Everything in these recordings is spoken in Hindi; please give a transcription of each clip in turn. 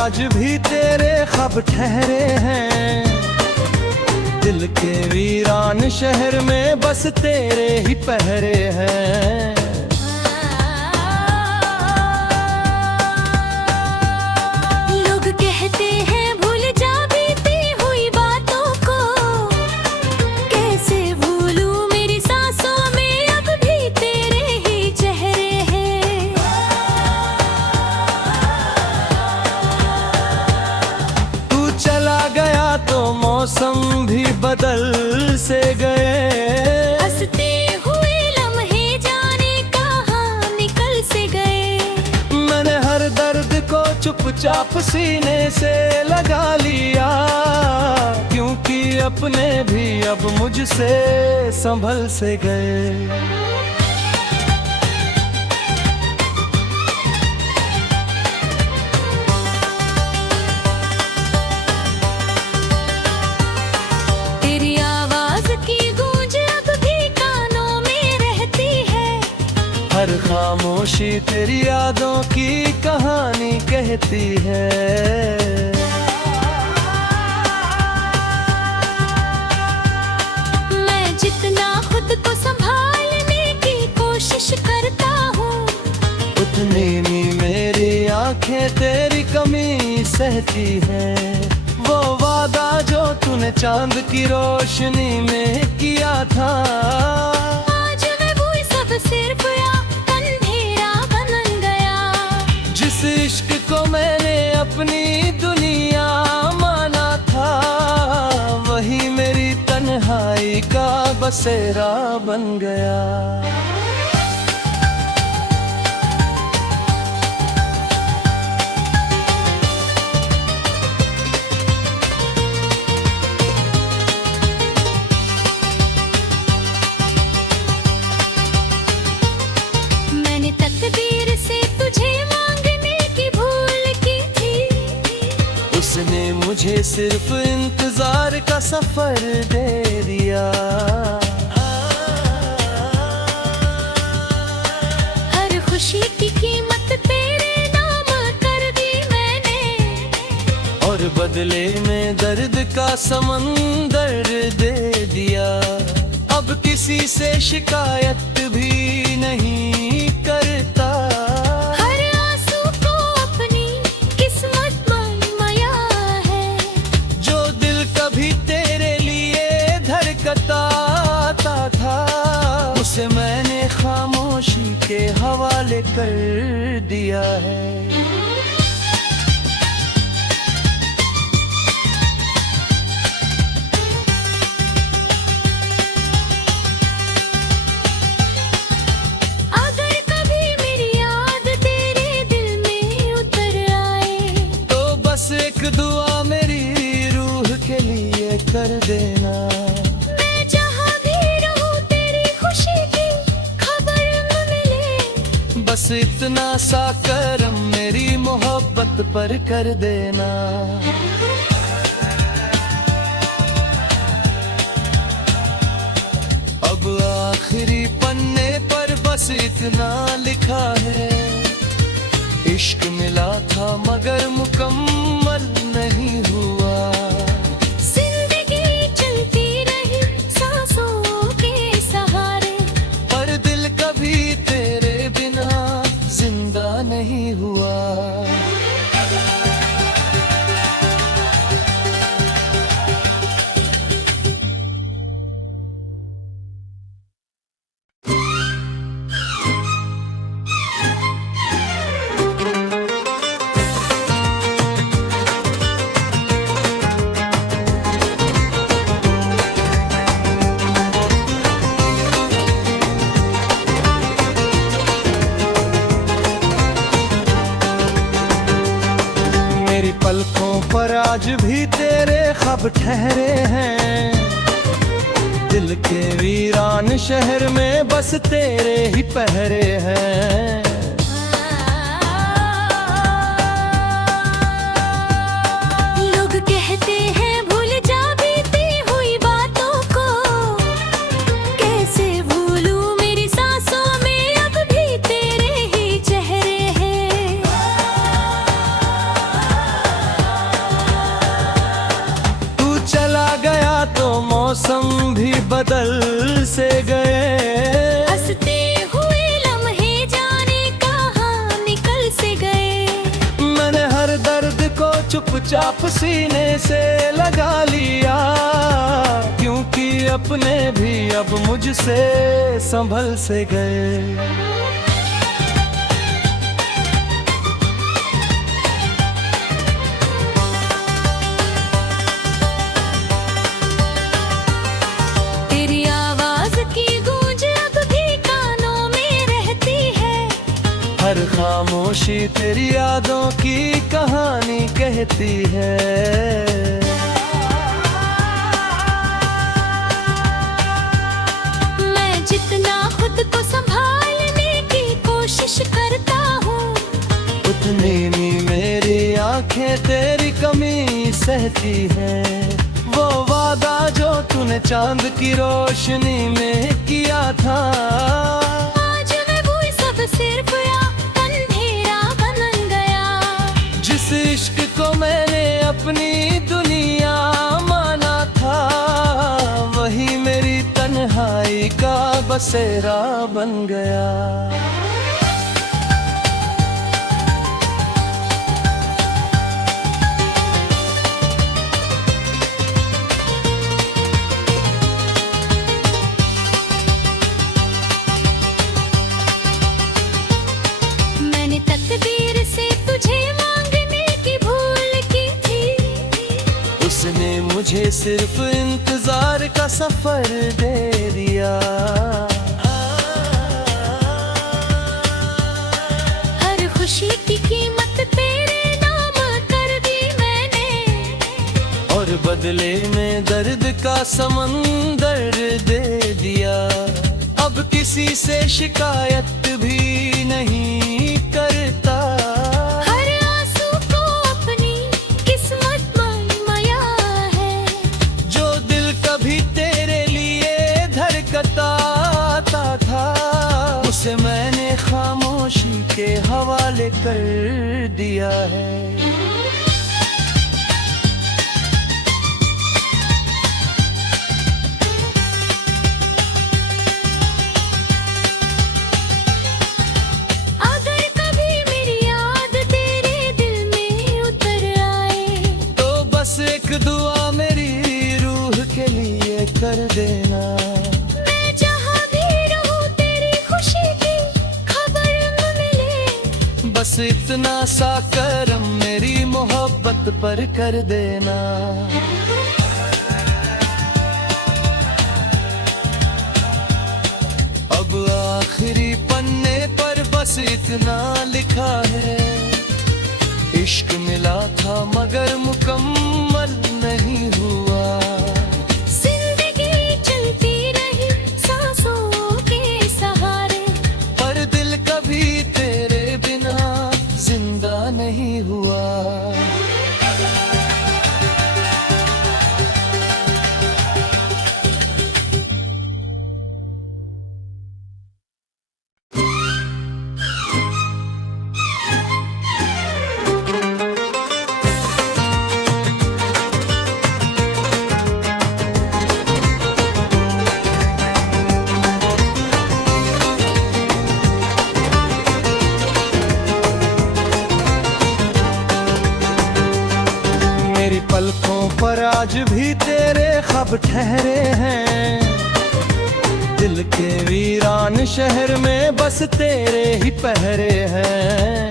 आज भी तेरे ख्वाब ठहरे हैं। दिल के वीरान शहर में बस तेरे ही पहरे हैं। लोग कहते हैं भूल जा बीती हुई बातों को, कैसे भूलूं मेरी सांसों में अब भी तेरे ही चेहरे हैं। तू चला गया तो मौसम भी बदल से गए। हंसते हुए लम्हे जाने कहाँ निकल से गए। मैंने हर दर्द को चुपचाप सीने से लगा लिया, क्योंकि अपने भी अब मुझसे संभल से गए। हर खामोशी तेरी यादों की कहानी कहती है। मैं जितना खुद को संभालने की कोशिश करता हूँ, उतनी ही मेरी आंखें तेरी कमी सहती है। वो वादा जो तूने चांद की रोशनी में किया था, आज मैं वो सब सिर्फ जिस इश्क को मैंने अपनी दुनिया माना था, वही मेरी तन्हाई का बसेरा बन गया। मैंने तकदीर से तुझे उसने मुझे सिर्फ इंतजार का सफर दे दिया। हर खुशी की कीमत तेरे नाम कर दी मैंने, और बदले में दर्द का समंदर दे दिया। अब किसी से शिकायत भी नहीं करता। उसे मैंने खामोशी के हवाले कर दिया है। अगर कभी मेरी याद तेरे दिल में उतर आए, तो बस एक दुआ मेरी रूह के लिए कर देना। बस इतना सा करम मेरी मोहब्बत पर कर देना। अब आखिरी पन्ने पर बस इतना लिखा है, इश्क मिला था मगर मुकम्मल नहीं हुआ। जिंदगी चलती रही सांसों के सहारे, पर दिल कभी तेरे बिना जिंदा नहीं हुआ। पलकों पर आज भी तेरे ख्वाब ठहरे हैं। दिल के वीरान शहर में बस तेरे ही पहरे हैं। लोग कहते हैं भूल जा बीती हुई बातों को, कैसे भूलूं मेरी सांसों में अब भी तेरे ही चेहरे हैं। से गए। हंसते हुए लम्हे जाने कहाँ निकल से गए। मैंने हर दर्द को चुपचाप सीने से लगा लिया, क्योंकि अपने भी अब मुझसे संभल से गए। हर खामोशी तेरी यादों की कहानी कहती है। मैं जितना खुद को संभालने की कोशिश करता हूँ, उतनी ही मेरी आंखें तेरी कमी सहती है। वो वादा जो तूने चांद की रोशनी में किया था, आज मैं वो सब सिर्फ इश्क को मैंने अपनी दुनिया माना था, वही मेरी तन्हाई का बसेरा बन गया। मैंने तकदीर से तुझे उसने मुझे सिर्फ इंतजार का सफर दे दिया। हर खुशी की कीमत तेरे नाम कर दी मैंने, और बदले में दर्द का समंदर दे दिया। अब किसी से शिकायत भी नहीं करता, उसे मैंने खामोशी के हवाले कर दिया है। अगर कभी मेरी याद तेरे दिल में उतर आए, तो बस एक दुआ मेरी रूह के लिए कर देना। बस इतना सा करम मेरी मोहब्बत पर कर देना। अब आखिरी पन्ने पर बस इतना लिखा है, इश्क मिला था मगर मुकम्मल नहीं हुआ। जिंदगी चलती रही सांसों के सहारे, पर दिल कभी तेरे बिना जिंदा नहीं हुआ। पलकों पर आज भी तेरे ख्वाब ठहरे हैं, दिल के वीरान शहर में बस तेरे ही पहरे हैं।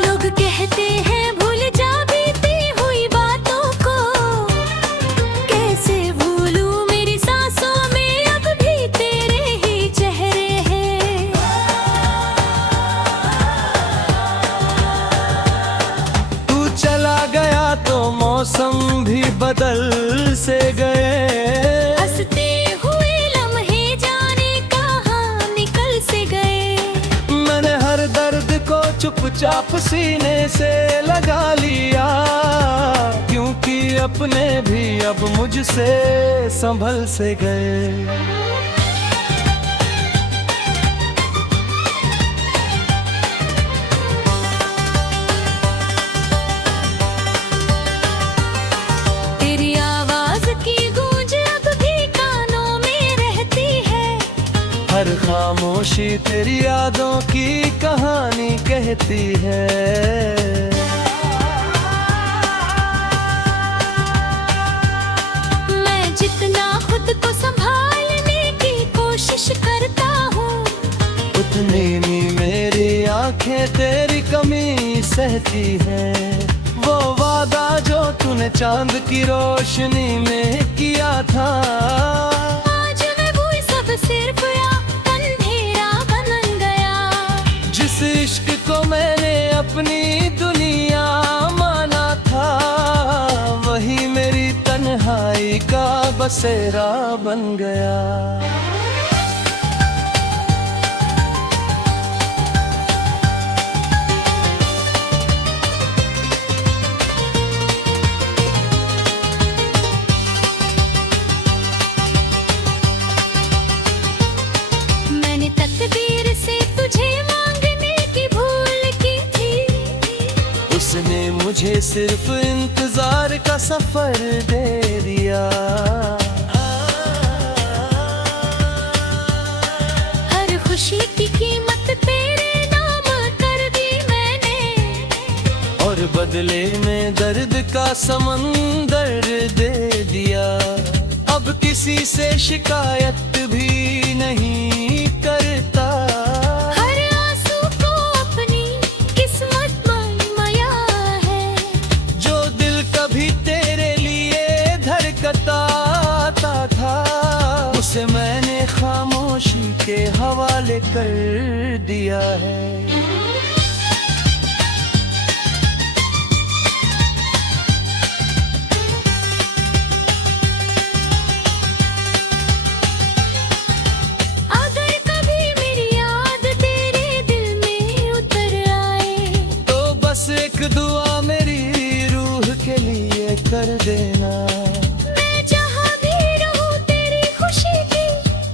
लोग कहते हैं भूल जा बीती हुई बातों को, कैसे भूलूं मेरी सांसों में अब भी तेरे ही चेहरे हैं। तू चला गया तो मौसम भी बदल से गए। हंसते हुए लम्हे जाने कहाँ निकल से गए। मैंने हर दर्द को चुपचाप सीने से लगा लिया, क्योंकि अपने भी अब मुझसे संभल से गए। खामोशी तेरी यादों की कहानी कहती है। मैं जितना खुद को संभालने की कोशिश करता हूँ, उतनी ही मेरी आंखें तेरी कमी सहती है। वो वादा जो तूने चांद की रोशनी में किया था, आज मैं वो सब सिर्फ अंधेरा बन गया। जिस इश्क को मैंने अपनी दुनिया माना था, वही मेरी तन्हाई का बसेरा बन गया। मैंने तकदीर से तुझे मांगने की भूल की थी, उसने मुझे सिर्फ इंतजार का सफर दे दिया। हर खुशी की कीमत तेरे नाम कर दी मैंने, और बदले में दर्द का समंदर दे दिया। अब किसी से शिकायत भी नहीं करता, हर आंसू को अपनी किस्मत मनमाया है। जो दिल कभी तेरे लिए धड़कता था, उसे मैंने खामोशी के हवाले कर दिया है। अगर कभी मेरी याद तेरे दिल में उतर आए, तो बस एक दुआ मेरी रूह के लिए कर देना। मैं जहाँ भी रहूँ तेरी खुशी की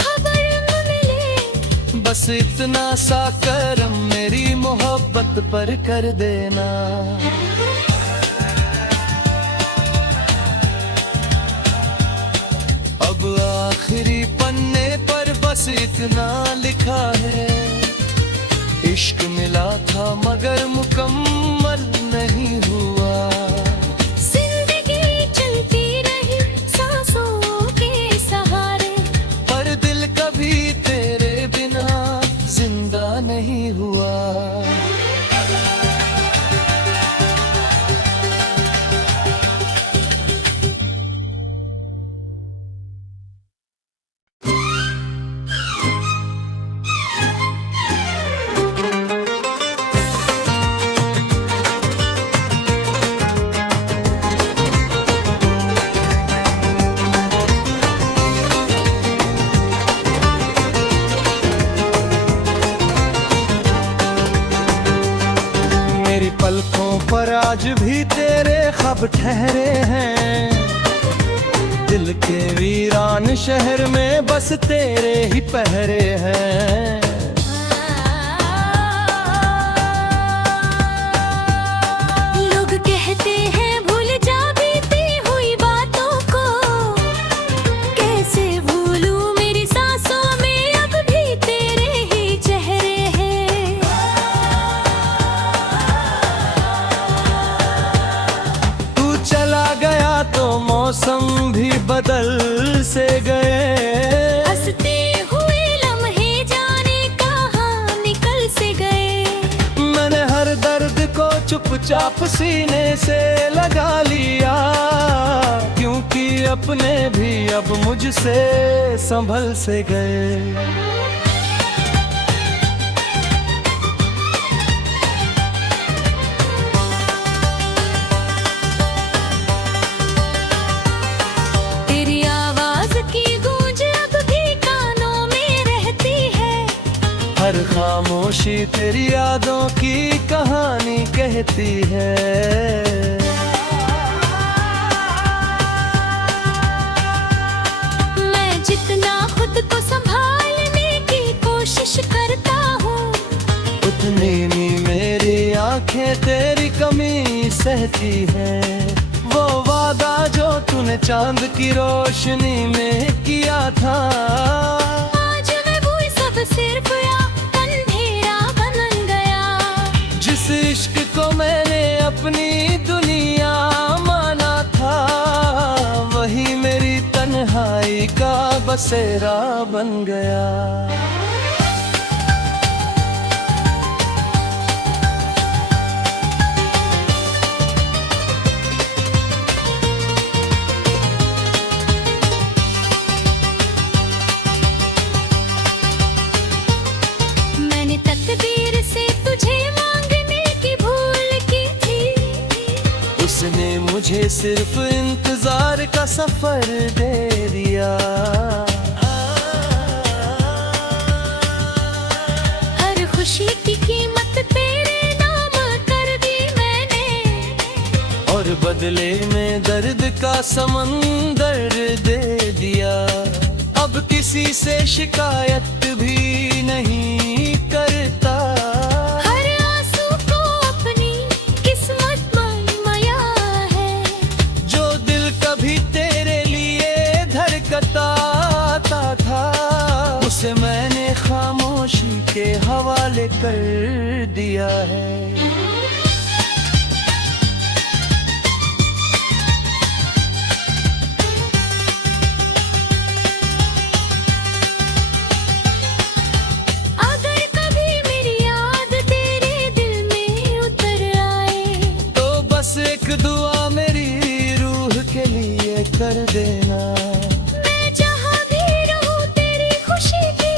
खबर न मिले, बस इतना सा करम मेरी मोहब्बत पर कर देना। अब आखिरी पन्ने पर बस इतना लिखा है, इश्क मिला था मगर मुकम्मल नहीं हुआ। जिंदगी चलती रही सांसों के सहारे, पर दिल कभी तेरे बिना जिंदा नहीं हुआ। मेरी पलकों पर आज भी तेरे ख्वाब ठहरे हैं, दिल के वीरान शहर में बस तेरे ही पहरे हैं। लोग कहते हैं भूल जा बीती हुई बातों को, कैसे भूलूं मेरी सांसों में अब भी तेरे ही चेहरे हैं। तू चला गया तो मौसम भी बदल से गए, हंसते हुए लम्हे जाने कहाँ निकल से गए। मैंने हर दर्द को चुपचाप सीने से लगा लिया, क्योंकि अपने भी अब मुझसे संभल से गए। तेरी आवाज की गूंज अब भी कानों में रहती है, हर खामोशी तेरी यादों की कहानी कहती है। मैं जितना खुद को संभालने की कोशिश करता हूँ, उतनी ही मेरी आंखें तेरी कमी सहती है। वो वादा जो तूने चांद की रोशनी में किया था, आज मैं वो सब इश्क को मैंने अपनी दुनिया माना था, वही मेरी तन्हाई का बसेरा बन गया। मैंने तकदीर से तुझे मांगने की भूल की थी, उसने मुझे सिर्फ इंतजार का सफर दे दिया। हर खुशी की कीमत तेरे नाम कर दी मैंने, और बदले में दर्द का समंदर दे दिया। अब किसी से शिकायत भी नहीं करता, हर आंसू को अपनी किस्मत मनमाया है। जो दिल कभी तेरे लिए धड़कता था, उसे मैंने खामोशी के हवाले कर दिया है। अगर कभी मेरी याद तेरे दिल में उतर आए, तो बस एक दुआ मेरी रूह के लिए कर देना। मैं जहाँ भी रहूं तेरी खुशी की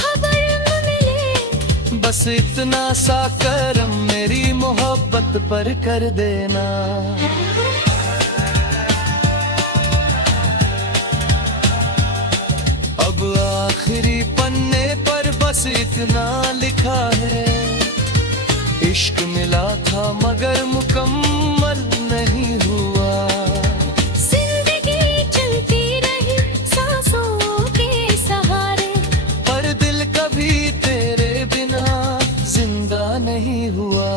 खबर न मिले, बस इतना सा करम मेरी मोहब्बत पर कर देना। अब आखिरी पन्ने पर बस इतना लिखा है, इश्क मिला था मगर मुकम्मल नहीं हुआ। जिंदगी चलती रही सांसों के सहारे, पर दिल कभी तेरे बिना जिंदा नहीं हुआ।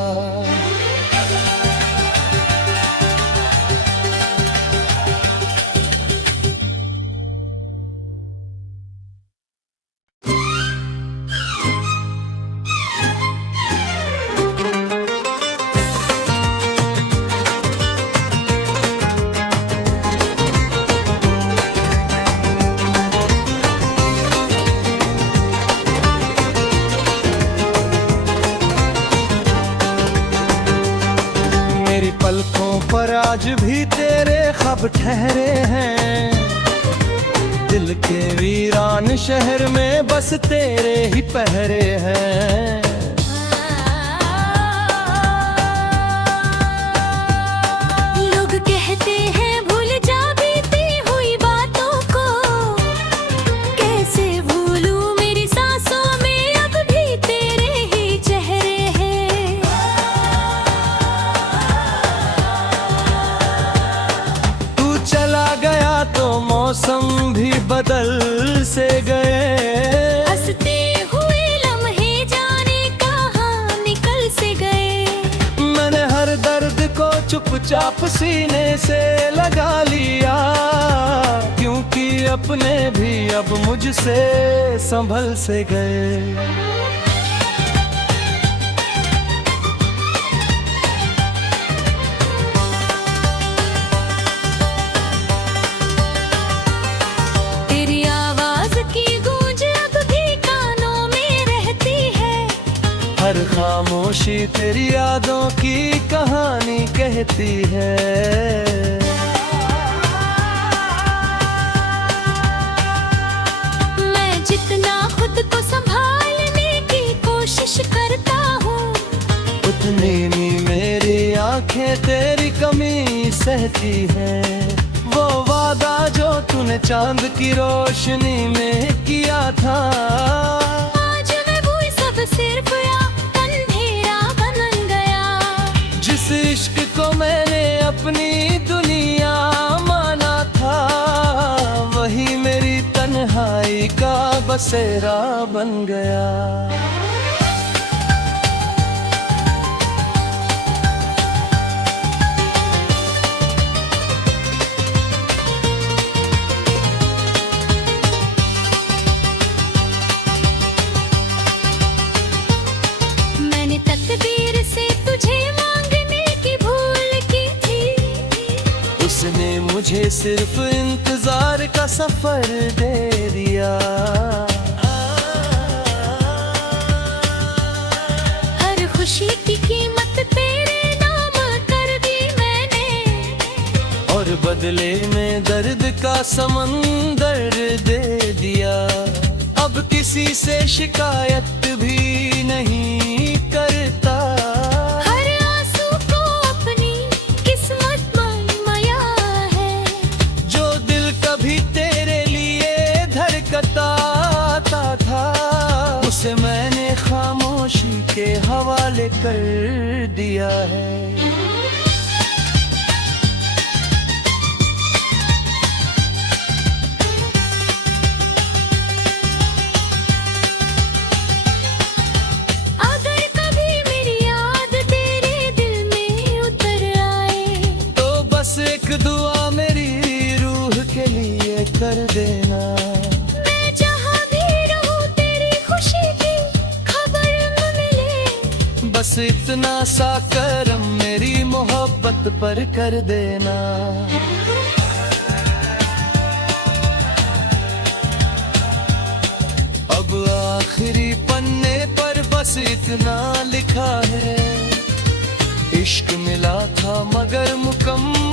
मेरी पलकों पर आज भी तेरे ख्वाब ठहरे हैं, दिल के वीरान शहर में बस तेरे ही पहरे हैं। लोग कहते हैं भूल जा बीती हुई बातों को, कैसे भूलूं मेरी सांसों में अब भी तेरे ही चेहरे हैं। तू चला गया तो मौसम भी बदल से गए, हंसते हुए लम्हे जाने कहाँ निकल से गए। मैंने हर दर्द को चुपचाप सीने से लगा लिया, क्योंकि अपने भी अब मुझसे संभल से गए। तेरी आवाज की गूंज अब भी कानों में रहती है, हर खामोशी तेरी यादों की कहानी कहती है। मैं जितना खुद को संभालने की कोशिश करता हूँ, उतनी ही मेरी आंखें तेरी कमी सहती है। वो वादा जो तूने चांद की रोशनी में किया था, आज मैं वही सब सिर्फ अंधेरा बन गया। जिस इश्क को मैंने अपनी दुनिया माना था, वही मेरी तन्हाई का बसेरा बन गया। मैंने तकदीर से तुझे सिर्फ इंतजार का सफर दे दिया। हर खुशी की कीमत तेरे नाम कर दी मैंने, और बदले में दर्द का समंदर दे दिया। अब किसी से शिकायत भी नहीं करता, हर आंसू को अपनी किस्मत मनमाया है। जो दिल कभी तेरे लिए धड़कता था, उसे मैंने खामोशी के हवाले कर दिया है। अगर कभी मेरी याद तेरे दिल में उतर आए, तो बस एक दुआ मेरी रूह के लिए कर देना। मैं जहाँ भी रहूं तेरी खुशी की खबर न मिले, बस इतना सा करम मेरी मोहब्बत पर कर देना। अब आखिरी पन्ने पर बस इतना लिखा है, इश्क मिला था मगर मुकम्मल